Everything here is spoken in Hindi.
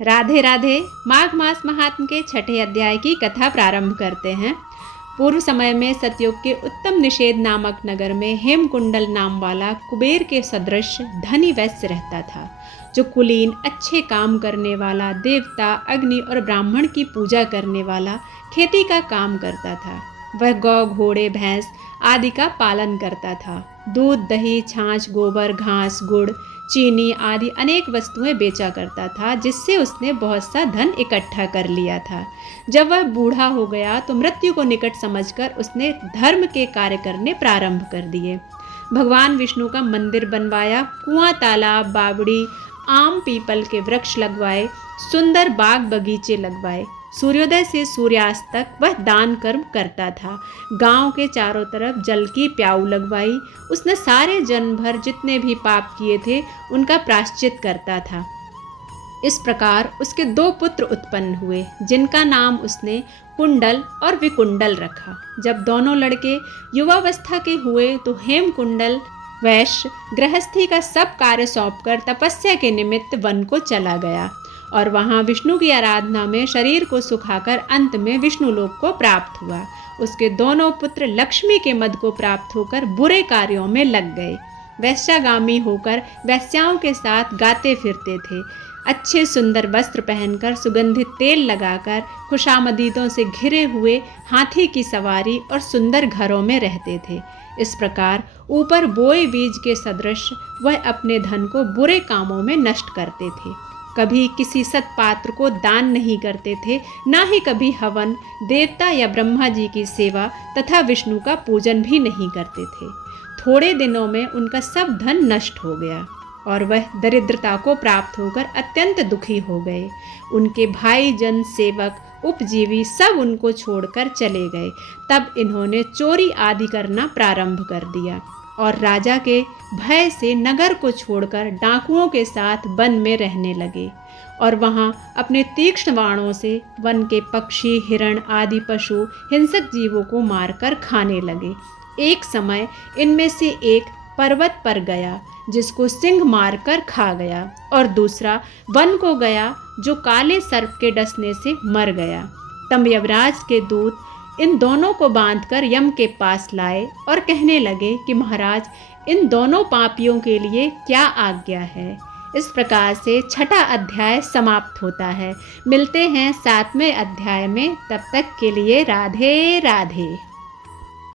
राधे राधे। माघ मास महात्म के छठे अध्याय की कथा प्रारंभ करते हैं। पूर्व समय में सतयुग के उत्तम निषेध नामक नगर में हेमकुंडल नाम वाला कुबेर के सदृश धनी वैश्य रहता था, जो कुलीन, अच्छे काम करने वाला, देवता, अग्नि और ब्राह्मण की पूजा करने वाला, खेती का काम करता था। वह गौ, घोड़े, भैंस आदि का पालन करता था। दूध, दही, छाछ, गोबर, घास, गुड़, चीनी आदि अनेक वस्तुएं बेचा करता था, जिससे उसने बहुत सा धन इकट्ठा कर लिया था। जब वह बूढ़ा हो गया तो मृत्यु को निकट समझकर उसने धर्म के कार्य करने प्रारंभ कर दिए। भगवान विष्णु का मंदिर बनवाया, कुआं, तालाब, बावड़ी, आम, पीपल के वृक्ष लगवाए, सुंदर बाग बगीचे लगवाए। सूर्योदय से सूर्यास्त तक वह दान कर्म करता था। गांव के चारों तरफ जल की प्याऊ लगवाई। उसने सारे जन्म भर जितने भी पाप किए थे उनका प्रायश्चित करता था। इस प्रकार उसके 2 पुत्र उत्पन्न हुए, जिनका नाम उसने कुंडल और विकुंडल रखा। जब दोनों लड़के युवावस्था के हुए तो हेमकुंडल वैश्य गृहस्थी का सब कार्य सौंपकर तपस्या के निमित्त वन को चला गया और वहां विष्णु की आराधना में शरीर को सुखाकर अंत में विष्णु लोक को प्राप्त हुआ। उसके दोनों पुत्र लक्ष्मी के मद को प्राप्त होकर बुरे कार्यों में लग गए। वैश्यागामी होकर वैश्याओं के साथ गाते फिरते थे। अच्छे सुंदर वस्त्र पहनकर, सुगंधित तेल लगाकर, खुशामदीदों से घिरे हुए हाथी की सवारी और सुंदर घरों में रहते थे। इस प्रकार ऊपर बोए बीज के सदृश वह अपने धन को बुरे कामों में नष्ट करते थे। कभी किसी सत्पात्र को दान नहीं करते थे, ना ही कभी हवन, देवता या ब्रह्मा जी की सेवा तथा विष्णु का पूजन भी नहीं करते थे। थोड़े दिनों में उनका सब धन नष्ट हो गया और वह दरिद्रता को प्राप्त होकर अत्यंत दुखी हो गए। उनके भाई जन, सेवक, उपजीवी सब उनको छोड़कर चले गए। तब इन्होंने चोरी आदि करना प्रारंभ कर दिया और राजा के भय से नगर को छोड़कर डाकुओं के साथ वन में रहने लगे और वहां अपने तीक्ष्ण बाणों से वन के पक्षी, हिरण आदि पशु, हिंसक जीवों को मारकर खाने लगे। एक समय इनमें से एक पर्वत पर गया, जिसको सिंह मारकर खा गया, और दूसरा वन को गया, जो काले सर्प के डसने से मर गया। तब यमराज के दूत इन दोनों को बांधकर यम के पास लाए और कहने लगे कि महाराज, इन दोनों पापियों के लिए क्या आज्ञा है। इस प्रकार से छठा अध्याय समाप्त होता है। मिलते हैं 7वें अध्याय में। तब तक के लिए राधे राधे।